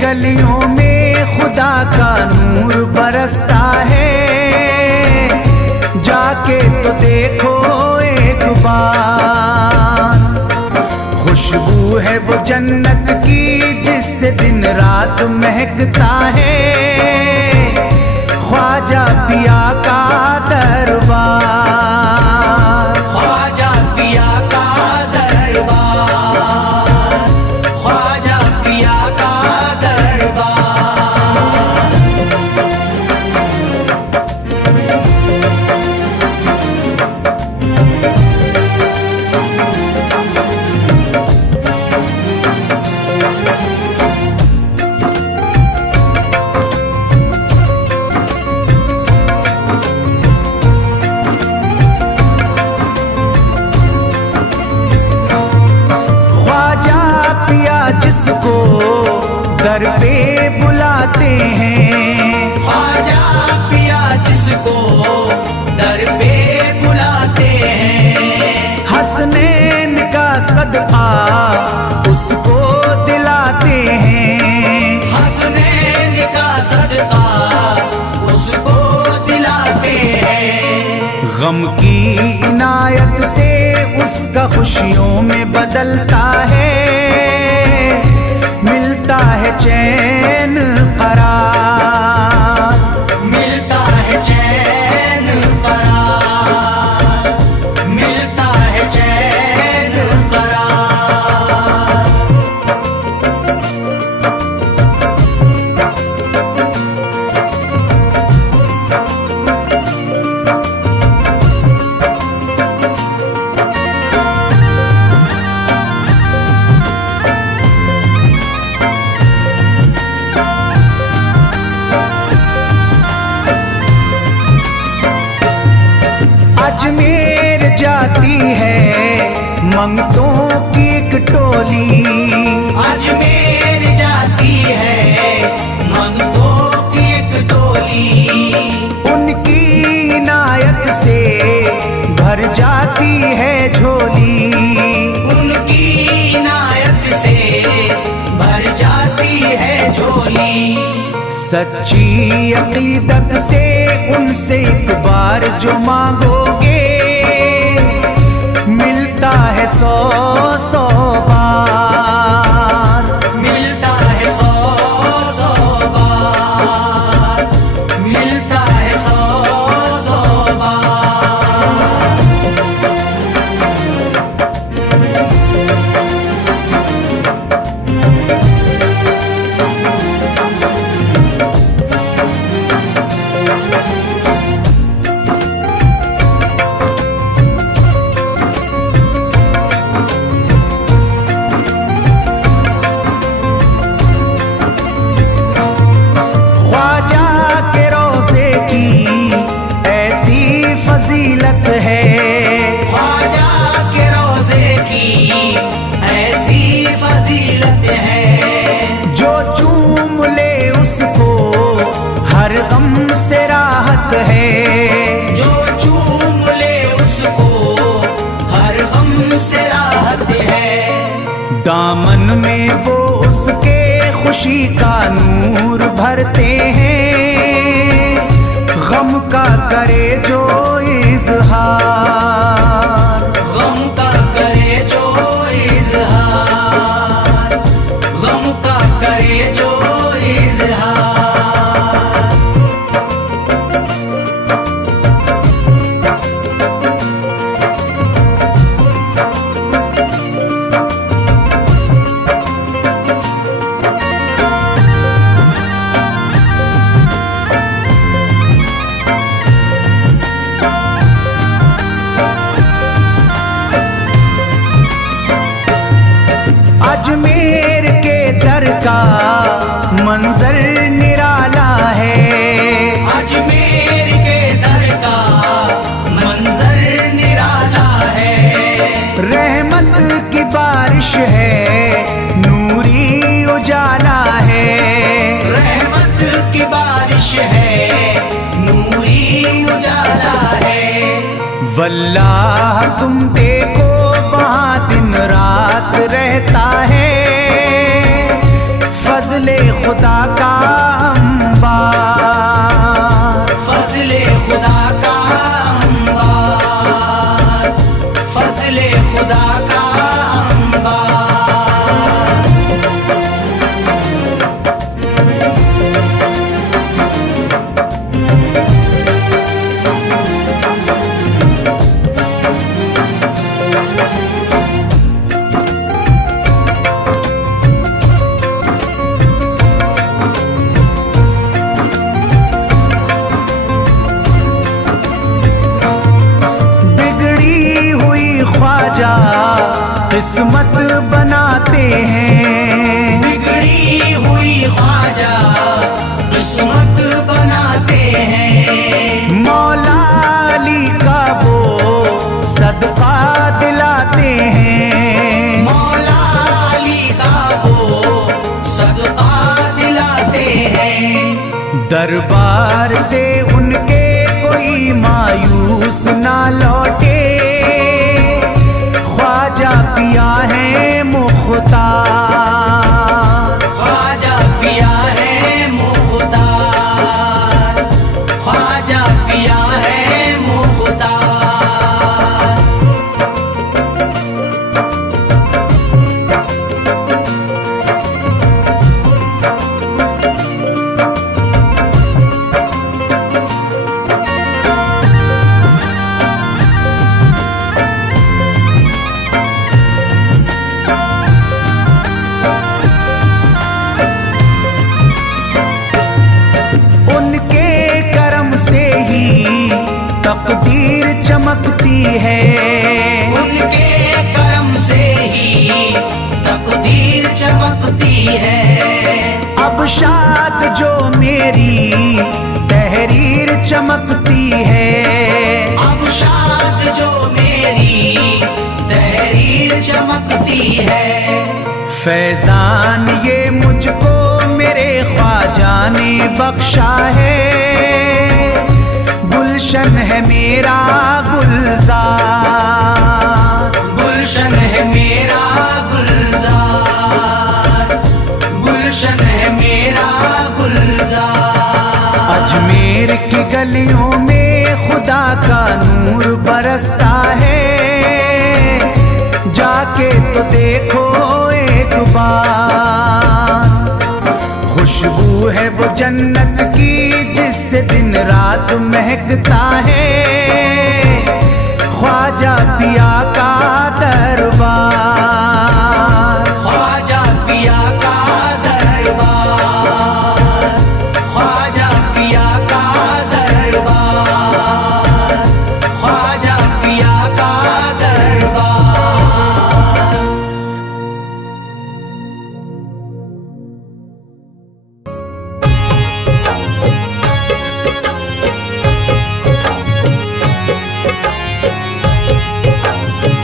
गलियों में खुदा का नूर बरसता है, जाके तो देखो एक बार। खुशबू है वो जन्नत की जिससे दिन रात महकता है, ख्वाजा पिया का दरबार, ख्वाजा पिया का दरबार, ख्वाजा पिया का दरबार। जिसको दर पे बुलाते हैं, ख्वाजा पिया जिसको दर पे बुलाते हैं, हसनैन का सदका उसको दिलाते हैं, हसनैन का सदका उसको दिलाते हैं। गम की इनायत से उसका खुशियों में बदलता है, मिलता है चैन करार, मिलता है चैन करार, मिलता है चैन करार। अजमेर जाती है मंगतों की एक टोली, अजमेर जाती है मंगतों की एक टोली, उनकी इनायत से भर जाती है झोली, उनकी इनायत से भर जाती है झोली। सच्ची अकीदत से उनसे एक बार जो मांगोगे, मिलता है 100 बार, मिलता है 100 बार, मिलता है 100 बार। फजीलत है, ख्वाजा के रोज़े की ऐसी फजीलत है, जो चूम ले उसको हर गम से राहत है, जो चूम ले उसको हर गम से राहत है। दामन में वो उसके खुशी का नूर भरते हैं, गम का करे जो इज़हार, गम का करे जो इज़हार, गम का करे जो इज़हार। अजमेर के दर का मंजर निराला है, अजमेर के दर का मंजर निराला है, रहमत की बारिश है नूरी उजाला है, रहमत की बारिश है नूरी उजाला है। वल्लाह तुम देखो वहाँ दिन रात रहता है, फजले खुदा का अंबार, फजले खुदा का अंबार, फजले खुदा का अंबार। ख्वाजा किस्मत बनाते हैं, बिगड़ी हुई ख्वाजा किस्मत बनाते हैं। मौला अली का वो सदका दिलाते हैं, मौला अली का वो सदका दिलाते हैं। दरबार से उनके कोई मायूस ना लौटे, ख्वाजा पिया है मुख्तार, ख्वाजा पिया है मुख्तार, ख्वाजा पिया है मुख्तार। तकदीर चमकती है, उनके करम से ही तकदीर चमकती है। अब शाद जो मेरी तहरीर चमकती है, अब शाद जो मेरी तहरीर चमकती है। फैजान ये मुझको मेरे ख्वाजा ने बख्शा है, गुलशन है मेरा गुलजार, गुलशन है मेरा गुलजार, गुलशन है मेरा गुलजार। अजमेर की गलियों में खुदा का नूर बरसता है, जाके तो देखो एक बार, खुशबू है वो जन्नत की जिससे दिन रात महकता है, ख्वाजा पिया का दरबार, ख्वाजा पिया का दरबार, ख्वाजा पिया का दरबार, ख्वाजा पिया का दरबार।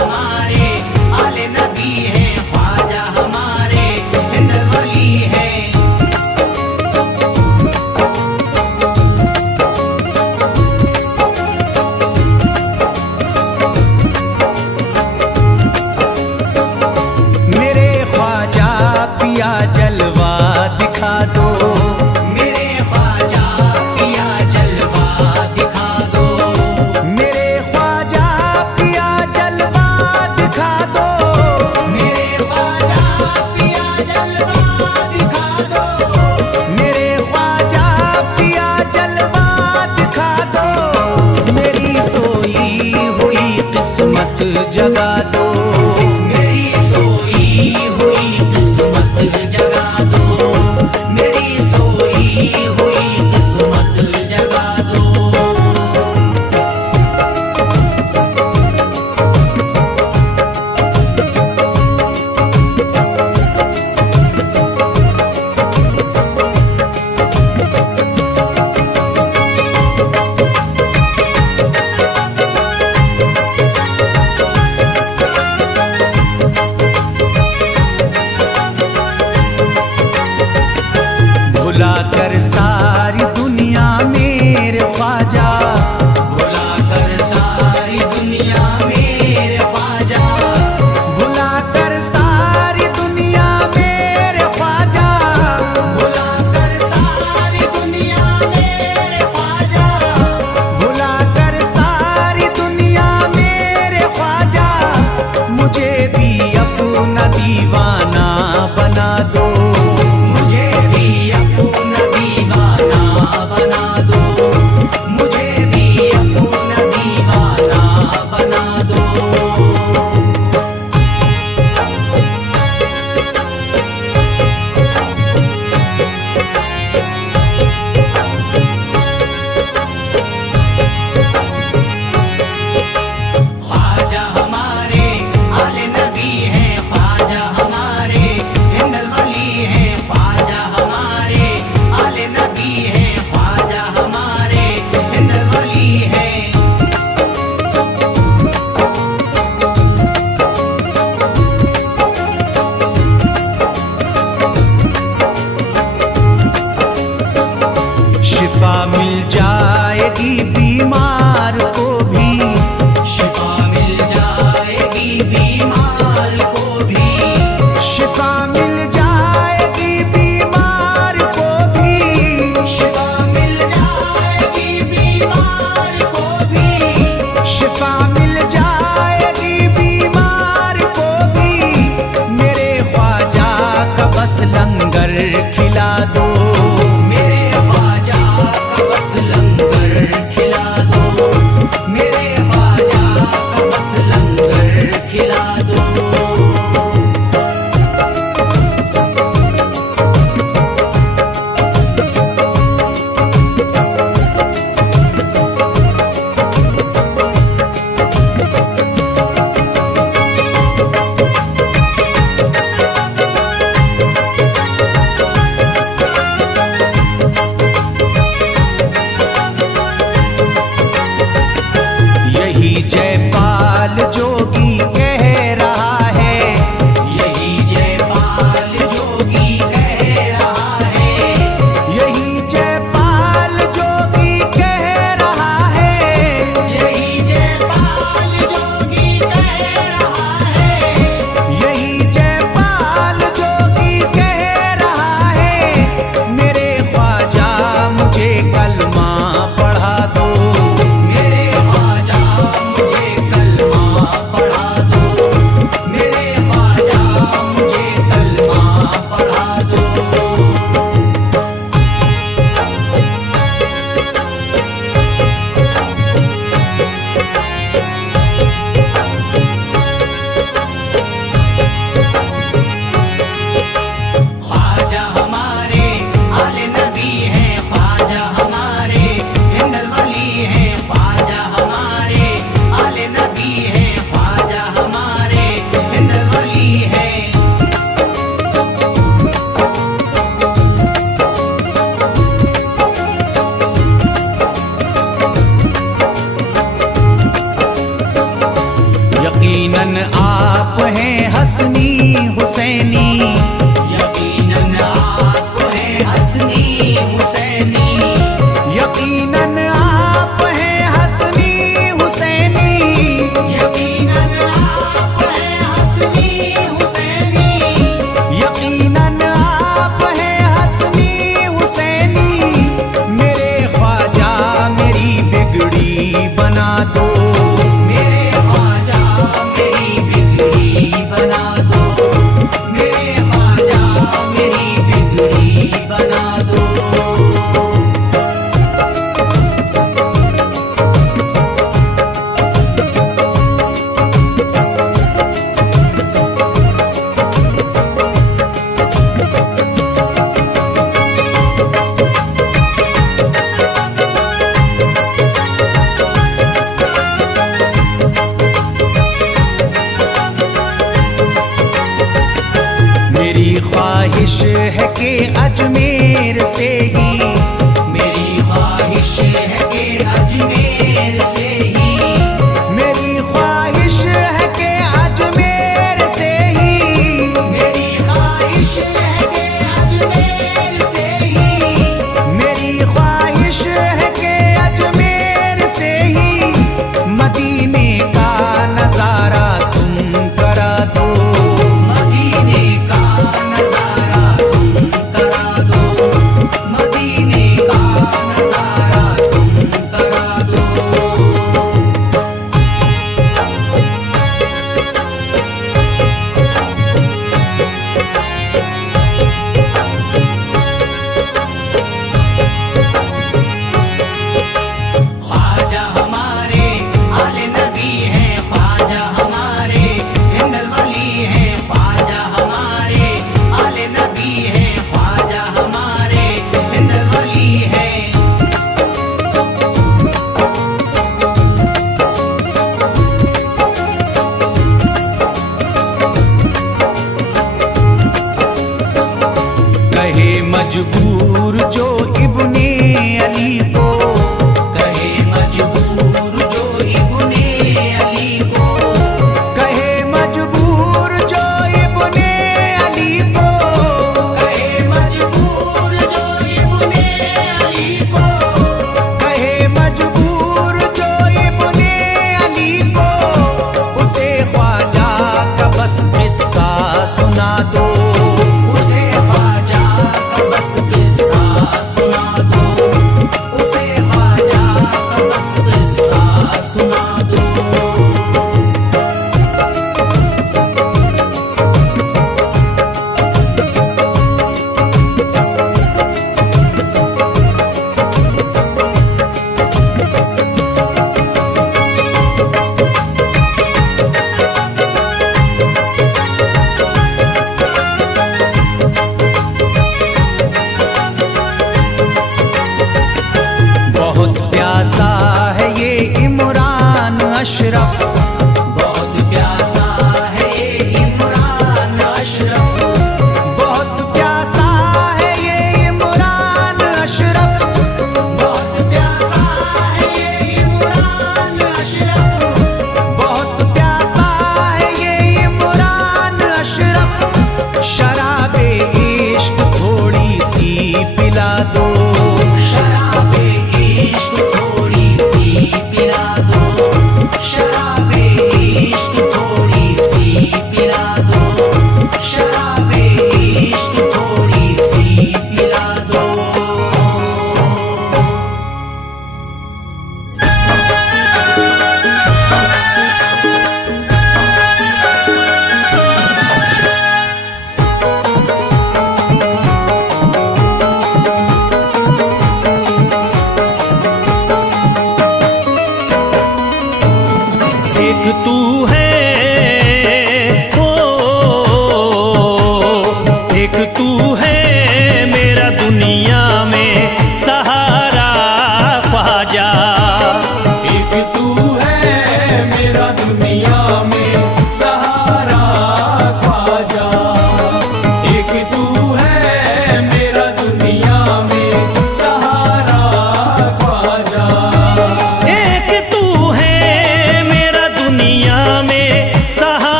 यकीनन आप हैं हसनी हुसैनी, यकीनन आप हैं हसनी हुसैनी, यकीनन आप हैं हसनी हुसैनी, यकीनन आप हैं हसनी हुसैनी, यकीनन आप हैं हसनी हुसैनी। मेरे ख्वाजा मेरी बिगड़ी बना दो, मेरे ख्वाजा मेरी बिगड़ी बना दो, मेरे ख्वाजा मेरी बिगड़ी बना दो। मेरी ख्वाहिश है कि अजमेर से ही, मेरी ख्वाहिश है कि अजमेर से ही, मेरी ख्वाहिश है कि अजमेर से ही, मेरी ख्वाहिश है कि अजमेर से ही, मेरी ख्वाहिश है कि अजमेर से ही मदीने का नजारा तुम करा दो, मदीने का नजारा तुम करा दो, मदीने का नजारा तुम करा दो। ख्वाजा हमारे आले नबी हैं, ख्वाजा हमारे हिंदल वली हैं, ख्वाजा हमारे आले नबी हैं, ख्वाजा हमारे हिंदल वली हैं। कहे मजबूर जो इब्ने अली को, कहे मजबूर जो इब्ने अली को, कहे मजबूर जो इब्ने अली को, कहे मजबूर जो इब्ने अली को, कहे मजबूर जो इब्ने अली को, उसे ख्वाजा का बस किस्सा सुना दो, उसे ख्वाजा का बस किस्सा सुना दो, उसे ख्वाजा का बस किस्सा सुना दो। बहुत प्यासा है ये इमरान अशरफ, बहुत प्यासा है ये इमरान अशरफ, बहुत प्यासा है ये इमरान अशरफ, बहुत प्यासा है ये इमरान अशरफ, बहुत प्यासा है ये इमरान अशरफ। शराबे इश्क थोड़ी सी पिला दो, शराबे इश्क थोड़ी सी पिला दो, शराबे इश्क थोड़ी सी पिला दो, शराबे इश्क थोड़ी सी पिला दो। एक तू है ओ, एक तू है मेरा दुनिया में सहारा ख्वाजा, एक तू है मेरा दुनिया में सहारा ख्वाजा, एक तू है मेरा दुनिया में सहारा ख्वाजा। एक तू है मेरा दुनिया में सहारा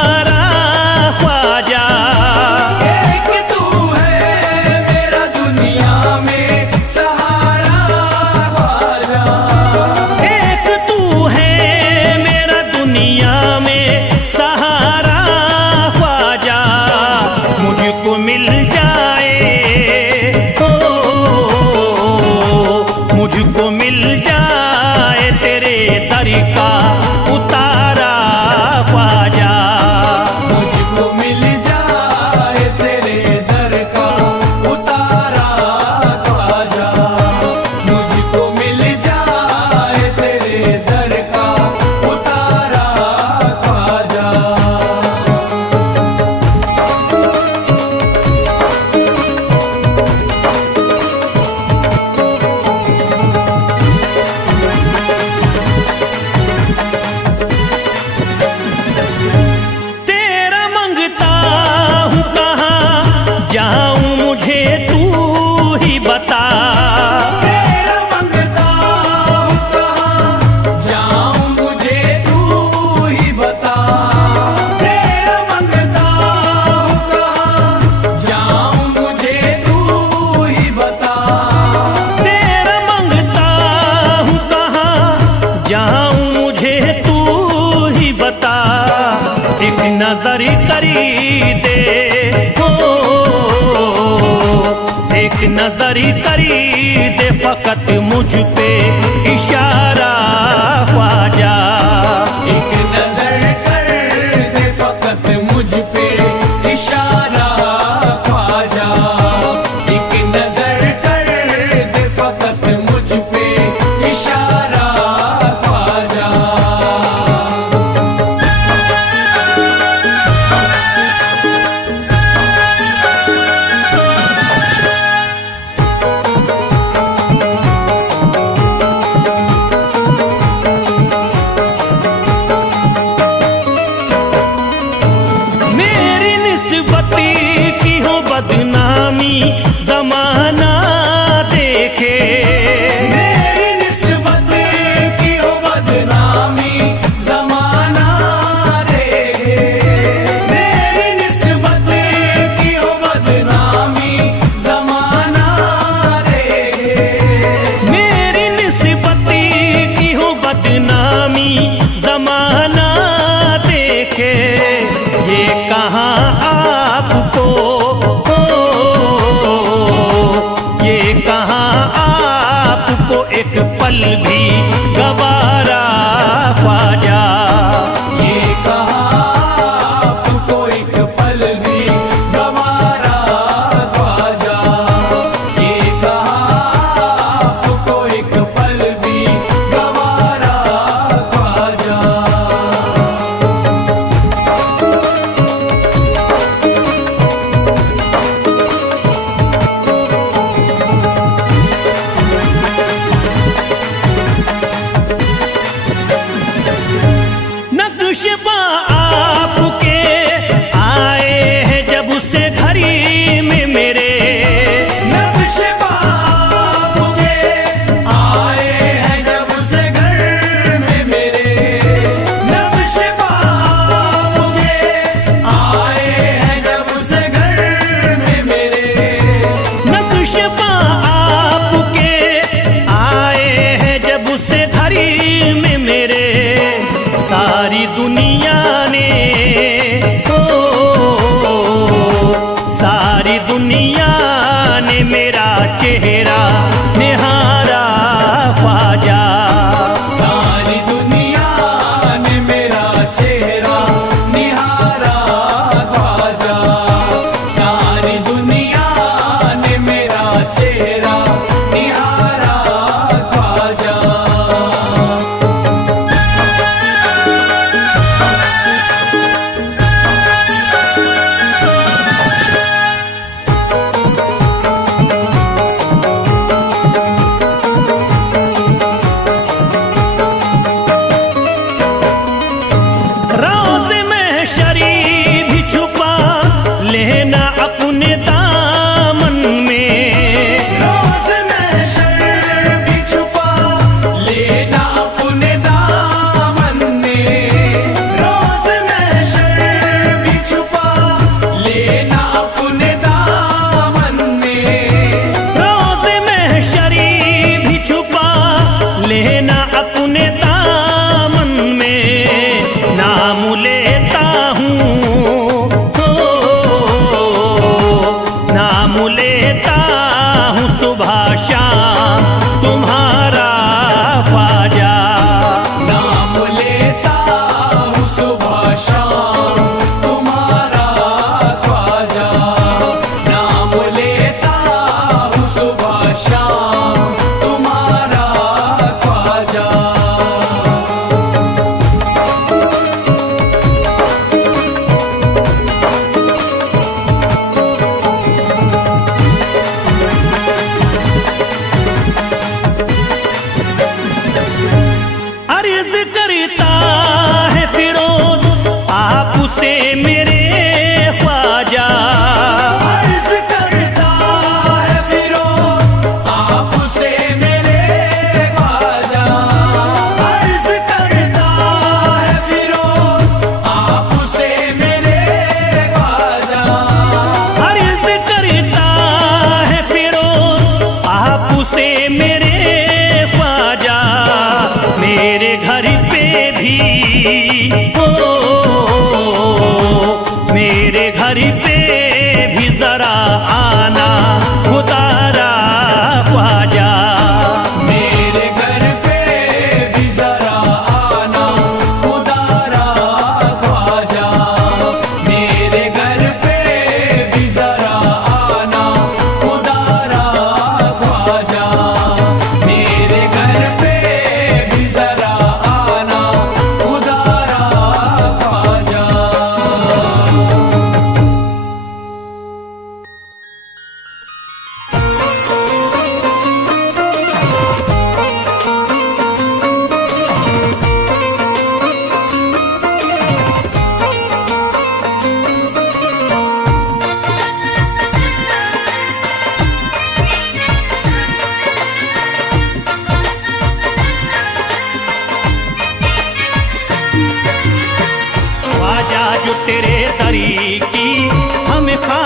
नजर करी दे हो, एक नजर करी दे फकत मुझ पे इशारा ख्वाजा। एक नजर कर दे फकत मुझ पे इशारा ख्वाजा। एक नजर कर दे फकत मुझ पे इशारा ख्वाजा। मेरी निस्बत की हो बदनामी जमाना देखे, मेरी निस्बत की हो बदनामी जमाना देखे। मेरी निस्बत की हो बदनामी जमाना देखे। मेरी निस्बत की हो बदनामी जमाना देखे। ये कहाँ आपको हो, ये कहाँ आपको एक पल भी गवारा ख्वाजा। ये कहाँ आपको एक पल भी गवारा ख्वाजा। ये कहाँ आपको एक पल भी गवारा ख्वाजा। नक्श पा आपके आए हैं जब से घड़ी में मेरे, नक्श आपके आए हैं जब से घर में मेरे। नक्श आपके आए हैं जब से घर में मेरे। नक्श पा आपके आए हैं जब से घड़ी में मेरे। सारी दुनिया ने हो, सारी दुनिया ने मेरा चेहरा निहारा ख्वाजा। सारी दुनिया ने मेरा चेहरा निहारा ख्वाजा। सारी दुनिया ने मेरा चेहरा निहारा ख्वाजा। रोज़ महशरी भी छुपा लेना अपने दामन में। रोज़ महशर भी छुपा लेना अपने दामन में। रोज़ महशर भी छुपा लेना अपने दामन में। रोज़ महशरी भी छुपा लेना अपने दामन में। नाम लेता हूँ हो, नाम लेता हूँ सुबह शाम तुम्हारा ख्वाजा। नाम लेता हूँ सुबह शाम तुम्हारा ख्वाजा। नाम लेता हूँ सुबह शाम तुम्हारा ख्वाजा। अर्ज करता है फिरोज आपसे मेरे ख्वाजा। अर्ज करता है फिरोज आपसे मेरे ख्वाजा। अर्ज करता है फिरोज आपसे मेरे ख्वाजा। अर्ज करता है फिरोज आपसे मेरे ख्वाजा। मेरे घर पे भी हो,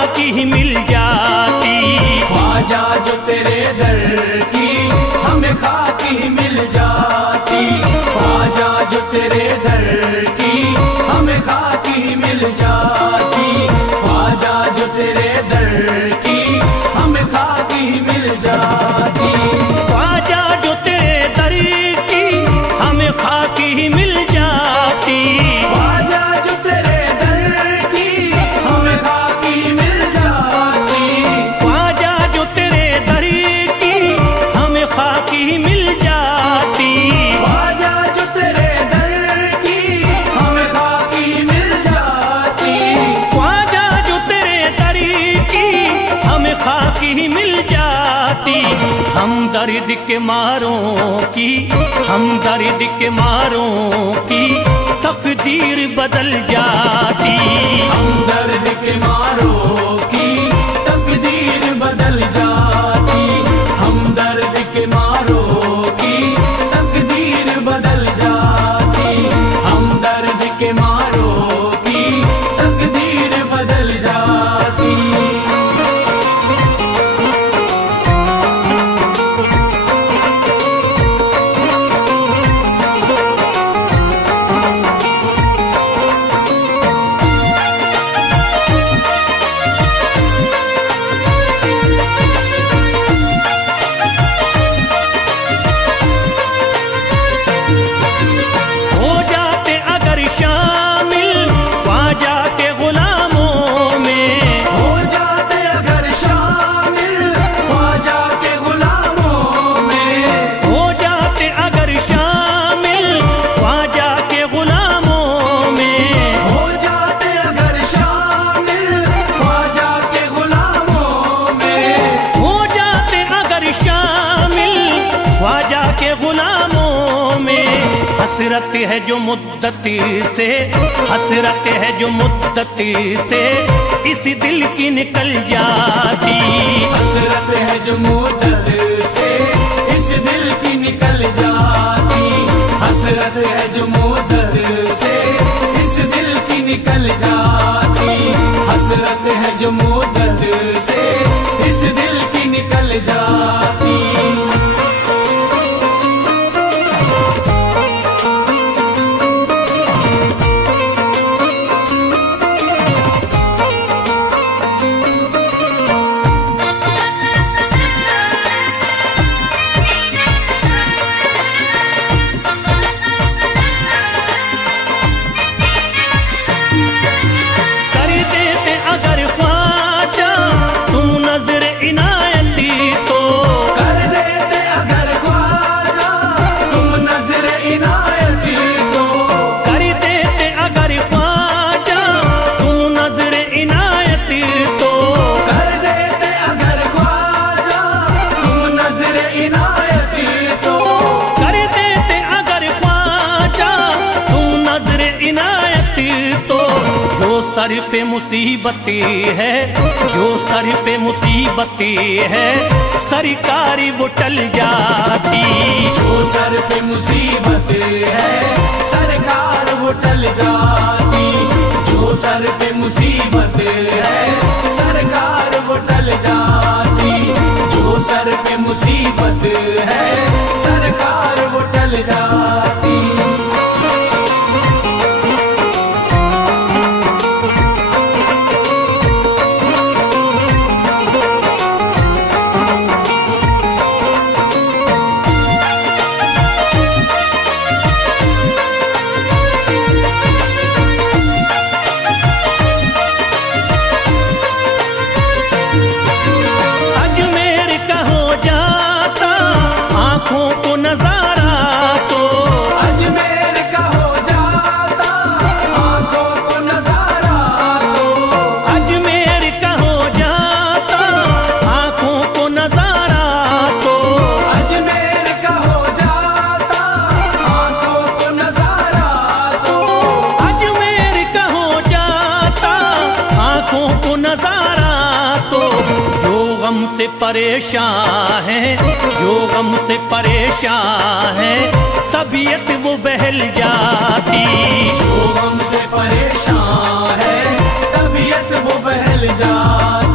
की ही मिल जाती। ख्वाजा जो तेरे दर की हमें खाकी ही मिल जाती। ख्वाजा जो तेरे दर की हमें खाकी ही मिल जाती। ख्वाजा जो तेरे दर की हमें खाकी ही मिल जाती। ख्वाजा जो तेरे दर की हमें खाकी ही मिल जाती। ख्वाजा जो तेरे दर की हमें खाकी ही मिल जाती। ख्वाजा जो तेरे दर की हमें खाकी ही मिल जाती। ख्वाजा जो तेरे दर की हमें खाकी ही मिल जाती। ख्वाजा जो तेरे दर की हमें खाकी ही मिल जाती। हम दर्द के मारों की, हम दर्द के मारों की तकदीर बदल जाती। हम दर्द के मारों की तकदीर बदल जाती। हम दर्द के मारों की तकदीर बदल जाती। हम दर्द के मारों की तकदीर बदल जाती। हो जाते अगर शामिल ख्वाजा के गुलामों में। हो जाते अगर शामिल ख्वाजा के गुलामों में। हो जाते अगर शामिल ख्वाजा के गुलामों में। हो जाते अगर शामिल ख्वाजा के गुलामों में। हो जाते अगर शामिल ख्वाजा के गुलामों में। हसरत है जो मुद्दती से, हसरत है जो मुद्दती से इस दिल की निकल जाती। हसरत है जो मुद्दत से इस दिल की निकल जाती। हसरत है जो मुद्दत से इस दिल की निकल जाती। हसरत है जो मुद्दत से इस दिल की निकल जाती। कर देते अगर ख्वाजा तुम नजर इनायती तो। कर देते अगर ख्वाजा तुम नजर इनायती तो। कर देते अगर ख्वाजा तुम नजर इनायती तो। कर देते अगर ख्वाजा तुम नजर इनायती तो। कर देते अगर ख्वाजा तुम नजर इनायती तो। जो सर पे मुसीबती है, जो सर पे मुसीबती है सरकारी वो टल जाती। जो सर पे मुसीबत है सरकार वो टल जाती। जो सर पे मुसीबत है सरकार वो टल जाती। जो सर पे मुसीबत है सरकार वो टल जाती। अजमेर का हो जाता आंखों को नजारा तो। अजमेर का हो जाता आंखों को नजारा तो। अजमेर का हो जाता आंखों को नजारा तो। अजमेर का हो जाता आंखों को नजारा तो। अजमेर का हो जाता आंखों को नजारा तो। जो गम से परेशान है, जो गम से परेशान है तबीयत वो बहल जाती। जो गम से परेशान है तबीयत वो बहल जाती।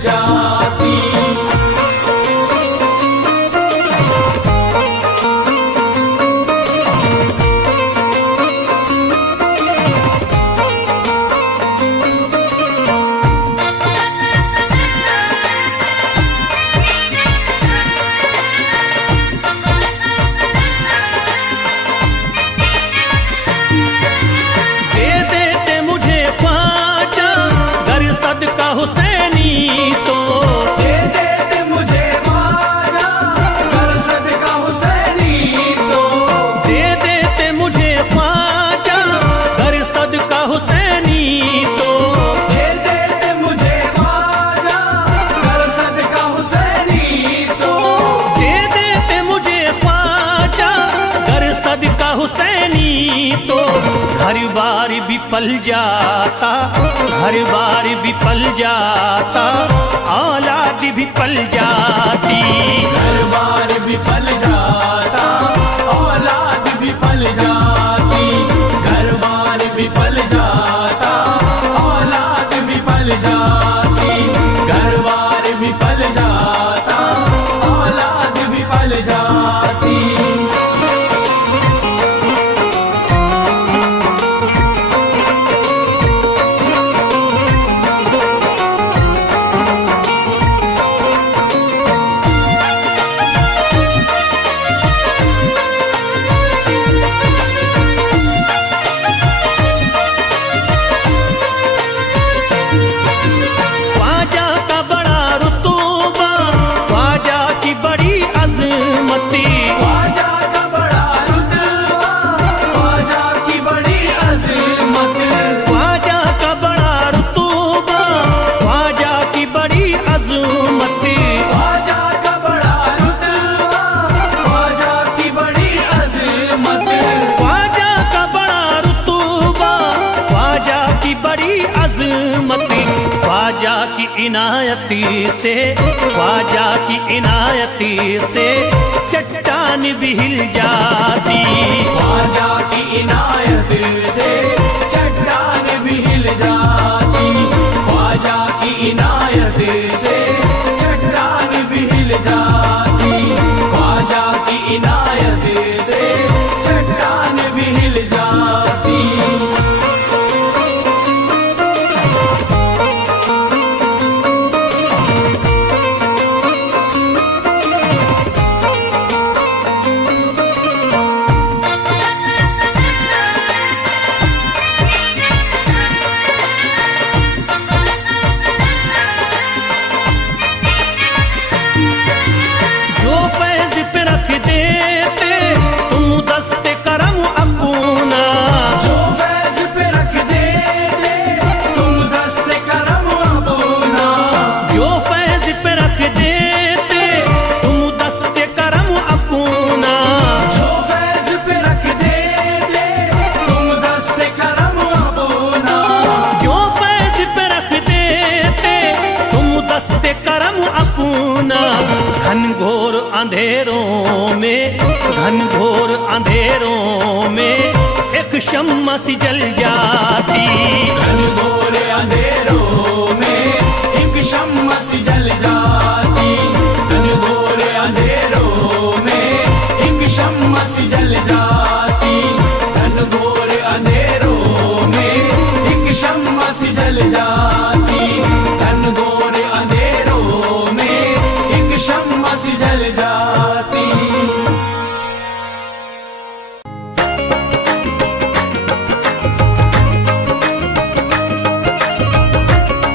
जाती। दे देते मुझे ख्वाजा गर सदका हुसैनी तो, दे देते मुझे ख्वाजा गर सदका हुसैनी तो, दे देते मुझे ख्वाजा गर सदका हुसैनी तो, दे देते मुझे ख्वाजा गर सदका हुसैनी तो, दे देते मुझे ख्वाजा गर सदका हुसैनी तो, घर बार भी पल जाता, घर बार भी पल जाता, औलाद भी पल जाती। घर बार भी पल जाता, औलाद भी पल जाती। घर बार भी पल जाता, औलाद भी पल जाती। घर बार भी पल जाता, औलाद भी पल जाती। ख्वाजा का बड़ा रुतबा, ख्वाजा की बड़ी अजमती, ख्वाजा का बड़ा रुतबा, ख्वाजा की बड़ी अज़मत। ख्वाजा का बड़ा रुतबा, ख्वाजा की बड़ी अजमती, ख्वाजा का बड़ा रुतबा, ख्वाजा की बड़ी अज़मत। ख्वाजा का बड़ा रुतबा, ख्वाजा की बड़ी अजमती, ख्वाजा की इनायती से, ख्वाजा की इनायती से चट्टान भी हिल जाती। ख्वाजा की इनायत से चट्टान भी हिल जाती। ख्वाजा की इनायत से चट्टान भी हिल जाती। ख्वाजा की इनायत से चट्टान भी हिल जाती। जो फैज पे रख देते तुम दस्ते करम अपना, जो फैज पे रख देते तुम दस्ते करम अपना। जो फैज पे रख देते तुम दस्ते करम अपना, जो फैज पे रख देते तुम दस्ते करम अपना। जो फैज पे रख देते तुम दस्ते करम अपना। घनघोर अंधेरों में, घनघोर अंधेरों में एक शम्मा सी जल जाती। घनघोर अंधेरों में एक शम्मा सी जल जाती। घनघोर अंधेरों में एक शम्मा सी जल जाती। घनघोर अंधेरों में एक शम्मा सी जल जाती। घनघोर अंधेरों में एक शम्मा सी जल जाती।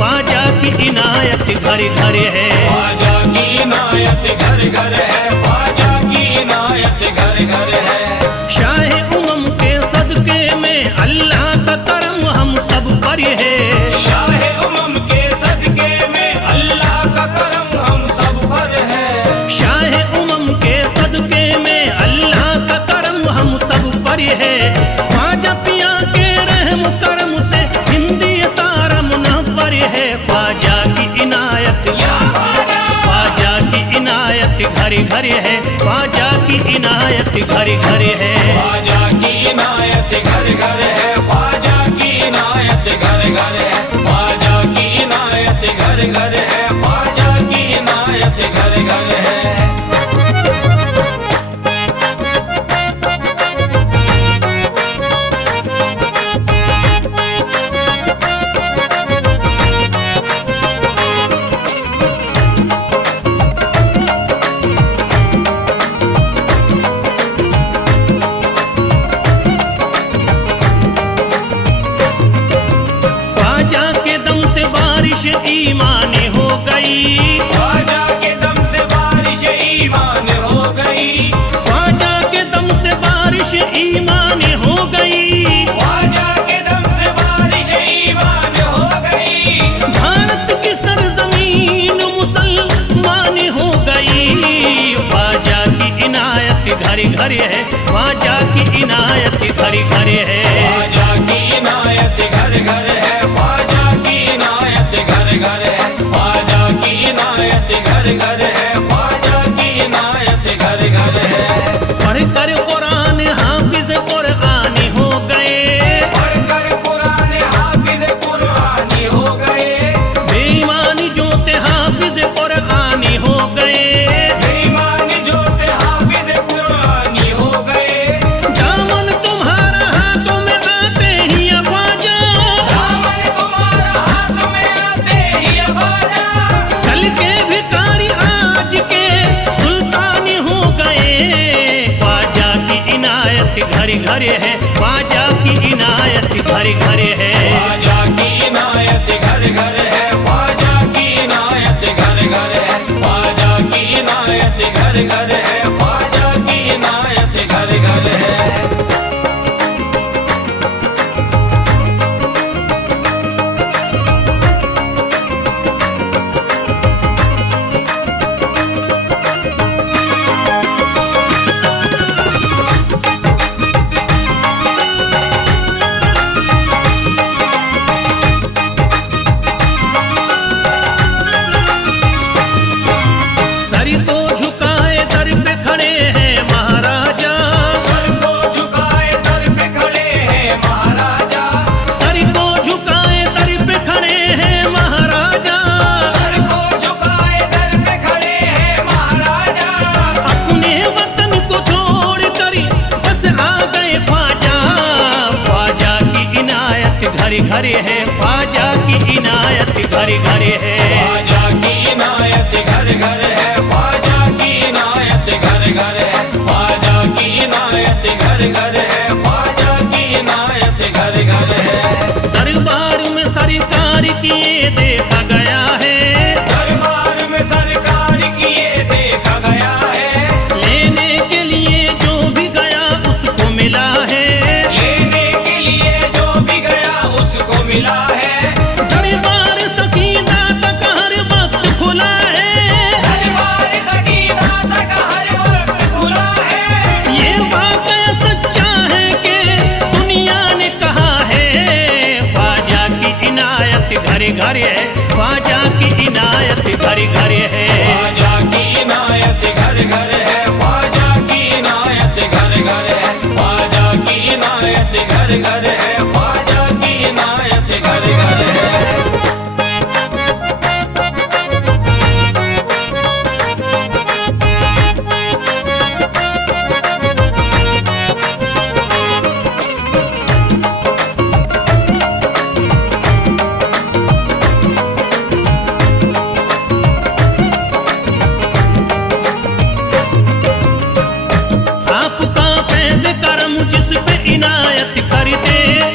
ख्वाजा की इनायत घर घर है। ख्वाजा की इनायत घर घर है, ख्वाजा की इनायत घर घर है। शाह उमम के सदके में अल्लाह का करम हम सब पर है। शाह उमम के सदके में अल्लाह का करम हम सब पर है। शाह उमम के सदके में अल्लाह का करम हम सब पर है। ख्वाजा पिया के रहम करम से हिंदी सारा मुनव्वर है। ख्वाजा की इनायत, ख्वाजा की इनायत घर घर है, ख्वाजा की इनायत घर घर है। ख्वाजा की इनायत घर घर है, ख्वाजा की इनायत घर घर है। ख्वाजा की इनायत घर घर है, ख्वाजा की इनायत घर घर है। ख्वाजा के दम से बारिश ईमान हो गई। ख्वाजा के दम से बारिश ईमान हो गई। ख्वाजा के दम से बारिश ईमान हो गई। ख्वाजा के दम से बारिश ईमान हो गई। भारत की सरजमीन मुसलमान हो गई। ख्वाजा की इनायत घर घर है, ख्वाजा की इनायत घर घर है। ख्वाजा की इनायत घर घर है, ख्वाजा की इनायत घर घर है। ख्वाजा की इनायत घर घर है, ख्वाजा की इनायत घर घर है। पढ़कर कुरान हाफिज कुरानी हो गए। पढ़कर कुरान हाफिज कुरानी हो गए। बेईमानी जोते हाफिज कुरानी हो गए। बेईमान जोते हाफिज कुरानी हो गए। दामन तुम्हारा हाथों में आते ही ख्वाजा, दामन तुम्हारा हाथ में आते ही ख्वाजा। कल के भिखारी आज के सुल्तानी हो गए। ख्वाजा की इनायत घर घर है, ख्वाजा की इनायत घर घर है। ख्वाजा की इनायत घर घर है, ख्वाजा की इनायत घर घर है। ख्वाजा की इनायत घर घर है, ख्वाजा की इनायत घर घर है। सर को झुकाए दर पे खड़े हैं महाराजा। सर को झुकाए दर पे खड़े हैं महाराजा। सर को झुकाए दर पे खड़े हैं महाराजा। सर को झुकाए दर पे खड़े हैं महाराजा। अपने वतन को छोड़ कर बस आ गए ख्वाजा। ख्वाजा की इनायत घर घर है, ख्वाजा की इनायत घर घर है। ख्वाजा की इनायत घर घर है, ख्वाजा की इनायत घर घर है। ख्वाजा की इनायत घर घर है, ख्वाजा की इनायत घर घर है। दरबार में सरकार किए देखा गया है। दरबार में सरकार किए देखा गया है। लेने के लिए जो भी गया उसको मिला है। लेने के लिए जो भी गया उसको मिला है। दरबार सकीना तक हर वक्त खुला है। दरबार सकीना तक हर वक्त खुला है। ये वाकया सच्चा है कि दुनिया ने कहा है। ख्वाजा की इनायत घर घर है, ख्वाजा की इनायत घर घर है। ख्वाजा की इनायत घर घर है, ख्वाजा की इनायत घर घर है। ख्वाजा की इनायत घर घर है, ख्वाजा की इनायत घर घर है। आपका फैज़ करम जिस पे इनायत कर दे।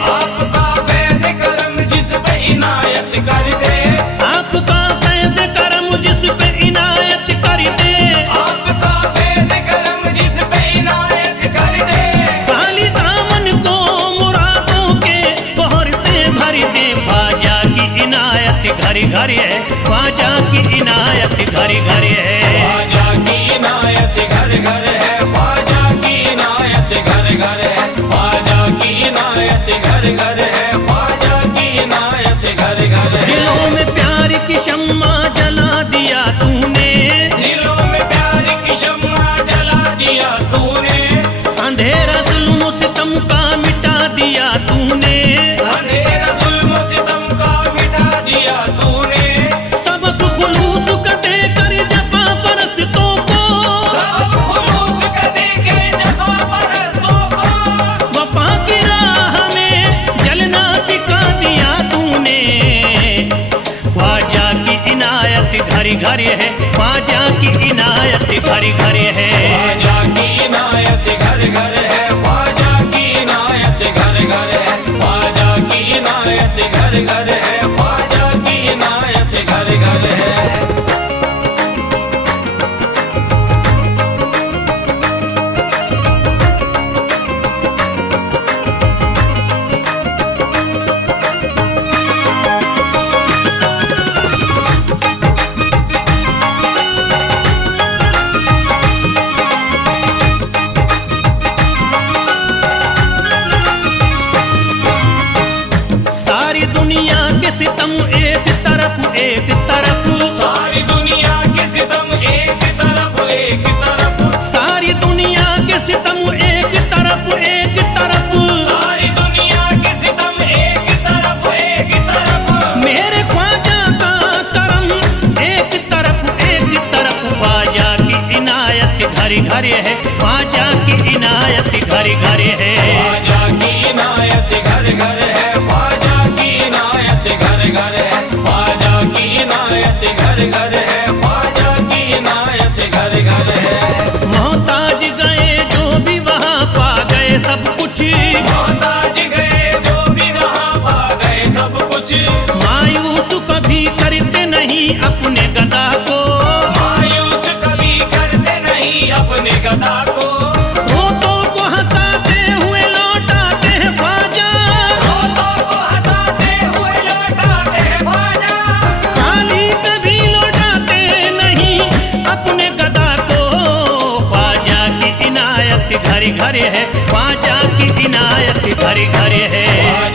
घर है, ख्वाजा की इनायत घर घर है। ख्वाजा की इनायत घर घर है, ख्वाजा की इनायत घर घर है, ख्वाजा की इनायत घर घर है, ख्वाजा की इनायत घर घर है। दिलों में प्यार की शम्मा जला दिया तूने, दिलों में प्यार की शम्मा जला दिया तूने, अंधेरा जुल्म सितम का मिटा दिया तूने, अंधेरा जुल्म सितम का मिटा दिया तूने, सबक खुलूस का देकर जफा परस्तों को, सब खुलूस का देके जफा परस्तों को, वफा की राह में जलना सिखा दिया तूने। ख्वाजा की इनायत घर घर है, ख्वाजा की इनायत घर घर है। ख्वाजा की इनायत घर घर है, ख्वाजा की इनायत घर घर है, ख्वाजा की इनायत घर घर है, ख्वाजा की इनायत घर घर है। सारी दुनिया के सितम एक तरफ एक तरफ, सारी दुनिया के सितम एक तरफ एक तरफ, सारी दुनिया के सितम एक तरफ एक तरफ, सारी दुनिया के सितम एक तरफ एक तरफ, मेरे ख्वाजा का करम एक तरफ एक तरफ। ख्वाजा की इनायत घर घर है, ख्वाजा की इनायत घर घर है। ख्वाजा की इनायत घर घर है, ख्वाजा की इनायत घर घर है, ख्वाजा की इनायत घर घर है, ख्वाजा की इनायत घर घर है। मोहताज गए जो भी वहाँ पा गए सब कुछ, मोहताज गए जो भी वहाँ पा गए सब कुछ, मायूस कभी करते नहीं अपने गदा को, मायूस कभी करते नहीं अपने गदा को, रोतों को हंसाते हुए लौटाते हैं ख्वाजा, रोतों को हंसाते हुए लौटाते हैं ख्वाजा, खाली कभी लौटाते नहीं अपने गदा को। ख्वाजा की इनायत घर घर है, ख्वाजा की इनायत घर घर है।